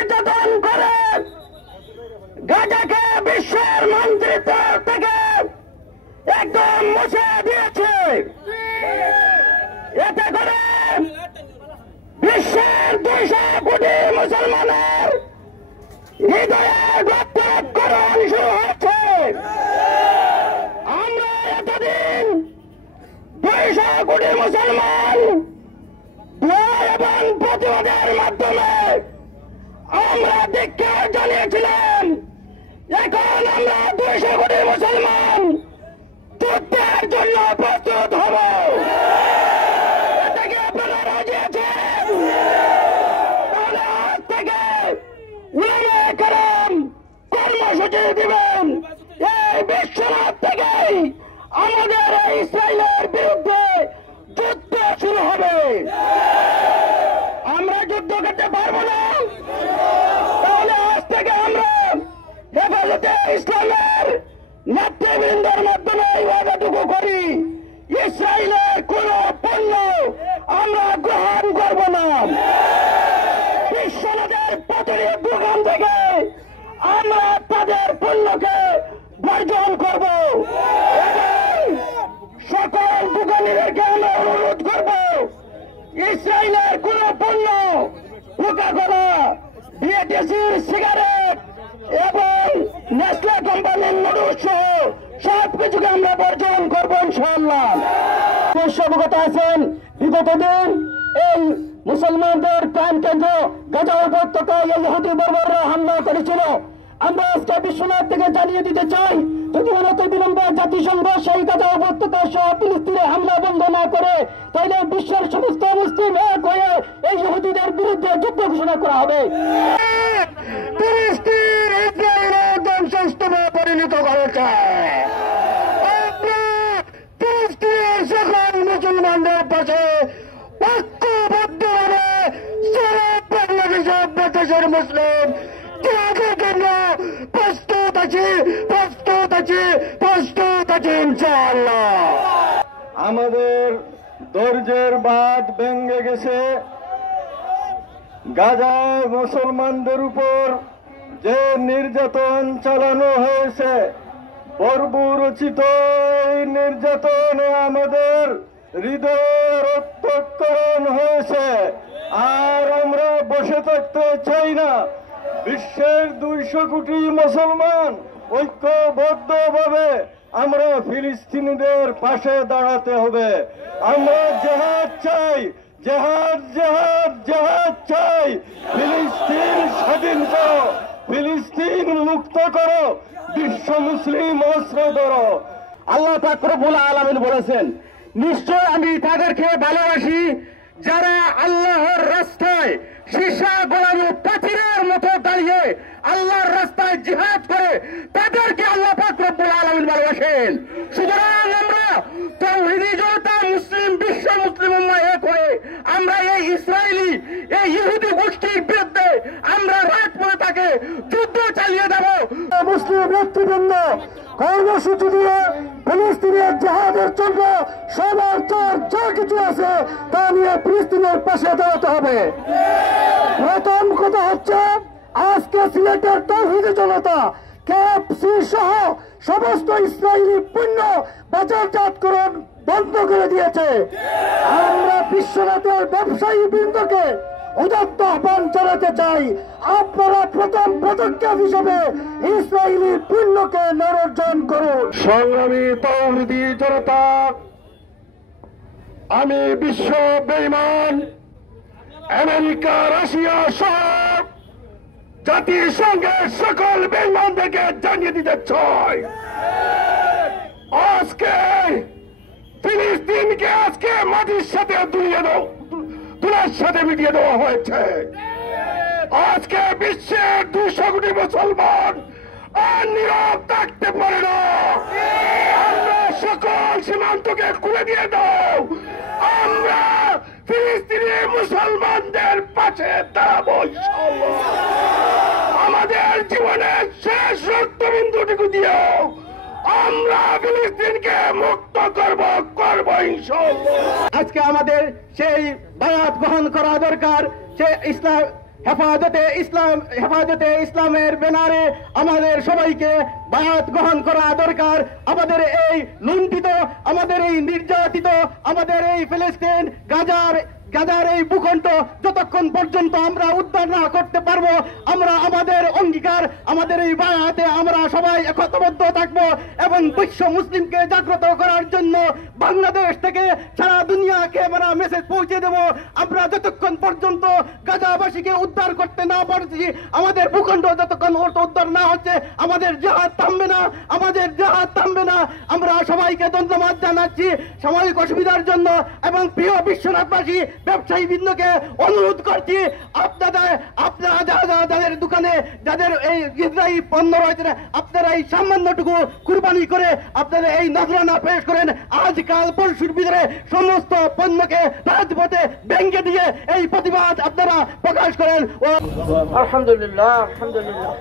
নির্যাতন করে গাজাকে বিশ্বের মানচিত্র থেকে একদম মুছে দিয়েছে। এতে করে বিশ্বের 200 কোটি মুসলমানের হৃদয়ে রক্তক্ষরণ শুরু হচ্ছে। আমরা এতদিন 200 কোটি মুসলমান এবং প্রতিবাদের মাধ্যমে আমরা ধিক্কার জানিয়েছিলাম। এখন আমরা 200 কোটি মুসলমান যুদ্ধের জন্য প্রস্তুত হব। এটাকে আপনারা রাজি আছেন? তাহলে আজ থেকে উলামায়ে কেরাম কর্মসূচি দিবেন। এই বিশ্বনাথ থেকেই আমাদের এই ইসরায়েলের বিরুদ্ধে যুদ্ধ শুরু হবে। আমরা যুদ্ধ করতে পারবো না। তাহলে আজ থেকে আমরা হেফাজতে ইসলামের নেতৃবৃন্দের মাধ্যমে এই ওয়াদাটুকু করি, ইসরায়েলের কোন পণ্য আমরা গ্রহণ করব না। বিশ্বনাথের পাথরের দোকান থেকে আমরা তাদের পণ্যকে বর্জন করব। সকল দোকানিদেরকে আমরা অনুরোধ করব, ইসরায়েলের কোন পণ্য, কোকা-কোলা, বিএটিসি সিগারেট এবং নেসলে কোম্পানির নুডলস সহ সবকিছুকে আমরা বর্জন করবো ইনশাআল্লাহ। অবগত আছেন, বিগত দিন এই মুসলমানদের প্রাণ কেন্দ্র গাজা উপত্যকায় ইহুদি বর্বররা হামলা করেছিল। আমরা আজকে বিশ্বনাথ থেকে জানিয়ে দিতে চাই, যদি অনতি বিলম্বে জাতিসংঘ সেই গাজা উপত্যকা সহ ফিলিস্তিনে হামলা বন্ধ না করে, তাহলে বিশ্বের সমস্ত মুসলিম এক হয়ে এই ইহুদিদের বিরুদ্ধে যুদ্ধ ঘোষণা করা হবে। ফিলিস্তিন ইসরায়েলের ধ্বংসস্তূপে পরিণত করেছে। ফিলিস্তিনের সকল মুসলমানদের পাশে ঐক্যবদ্ধভাবে সারা বাংলাদেশের দেশের মুসলিম ত্যাগের জন্য প্রস্তুত আছি ইনশাআল্লাহ। আমাদের ধৈর্যের বাঁধ ভেঙে গেছে। গাজায় মুসলমানদের উপর যে নির্যাতন চালানো হয়েছে, বর্বরচিত এই নির্যাতনে আমাদের হৃদয়ে রক্তক্ষরণ হয়েছে। আর আমরা বসে থাকতে চাই না। বিশ্বের 200 কোটি মুসলমান ঐক্যবদ্ধভাবে আমরা ফিলিস্তিনিদের পাশে দাঁড়াতে হবে। আমরা জিহাদ চাই, জিহাদ চাই। ফিলিস্তিন স্বাধীন করো, ফিলিস্তিন মুক্ত করো, বিশ্ব মুসলিম অস্ত্র ধরো। আল্লাহ পাক রব্বুল আলামিন বলেছেন, নিশ্চয় আমি তাদেরকে ভালোবাসি যারা আল্লাহর রাস্তায় সীসা গোলানো প্রাচীরের মতো দাঁড়িয়ে আল্লাহর রাস্তায় জিহাদ করে, তাদেরকে আল্লাহ পাক রব্বুল আলামিন ভালোবাসেন। সুতরাং আমরা তাওহীদি জনতা মুসলিম বিশ্ব মুসলিম উম্মাহ এক হয়ে আমরা এই ইসরায়েলি এই ইহুদি গোষ্ঠীর বিরুদ্ধে আমরা রাজপথে তাকে যুদ্ধ চালিয়ে দেব। মুসলিম নেতৃবৃন্দ কর্মসূচি দিয়ে ফিলিস্তিনের জিহাদের জন্য সবার যা কিছু আছে তা নিয়ে ফিলিস্তিনের পাশে দাঁড়াতে হবে। প্রথম কথা হচ্ছে, আজকে সিলেটের তাওহীদি জনতা কেএফসি সহ সমস্ত ইসরায়েলি পণ্য বাজারজাতকরণ বন্ধ করে দিয়েছে। আমরা বিশ্বনাথের ব্যবসায়ী বৃন্দকে উদাত্ত আহ্বান জানাতে চাই, আপনারা প্রথম পদক্ষেপ হিসেবে ইসরায়েলি পণ্যকে নির্বর্জন করুন। সংগ্রামী তাওহীদি জনতা, আমি বিশ্ব বেঈমান আমেরিকা, রাশিয়া সহ জাতিসংঘের সকল বেঈমানদেরকে জানিয়ে দিতে চাই, আজকে ফিলিস্তিনকে আজকে মাটির সাথে তুলার সাথে মিটিয়ে দেওয়া হয়েছে। আজকে বিশ্বের 200 কোটি মুসলমান আর নীরব থাকতে পারে না। আমরা সকল সীমান্তকে খুলে দিয়ে দাও। আমরা ফিলিস্তিনি মুসলমানদের পাশে দাঁড়াবো ইনশাআল্লাহ। আমাদের জীবনের শেষ রক্তবিন্দুটুকু দিয়েও আমরা ফিলিস্তিনকে মুক্ত করব ইনশাআল্লাহ। আজকে আমাদের সেই বায়াত গ্রহণ করা দরকার। সে হেফাজতে ইসলামের ব্যানারে আমাদের সবাইকে বায়াত গ্রহণ করা দরকার। আমাদের এই লুণ্ঠিত, আমাদের এই নির্যাতিত, আমাদের এই ফিলিস্তিন গাজার এই ভূখণ্ড যতক্ষণ পর্যন্ত আমরা উদ্ধার না করতে পারবো, আমরা আমাদের অঙ্গীকার, আমাদের এই বায়াতে আমরা সবাই একতাবদ্ধ থাকবো এবং বিশ্ব মুসলিমকে জাগ্রত করার জন্য বাংলাদেশ থেকে সারা দুনিয়াকে আমরা মেসেজ পৌঁছে দেব। আমরা যতক্ষণ পর্যন্ত গাজাবাসীকে উদ্ধার করতে না পারছি, আমাদের ভূখণ্ড যতক্ষণ উদ্ধার না হচ্ছে, আমাদের জিহাদ থামবে না, আমাদের জিহাদ থামবে না। আমরা সবাইকে ধন্যবাদ জানাচ্ছি সাময়িক অসুবিধার জন্য এবং প্রিয় বিশ্বনাথবাসী ব্যবসায়ী বৃন্দকে অনুরোধ করছি, আপনারা যাদের দোকানে যাদের এই ইসরায়েলি পণ্য রয়েছে, আপনারা এই সামান্যটুকু কুরবানি করে আপনারা এই নজরানা পেশ করেন। আজকাল পরশুর ভিতরে সমস্ত পণ্যকে রাজপথে ভেঙে দিয়ে এই প্রতিবাদ আপনারা প্রকাশ করেন। আলহামদুলিল্লাহ, আলহামদুলিল্লাহ।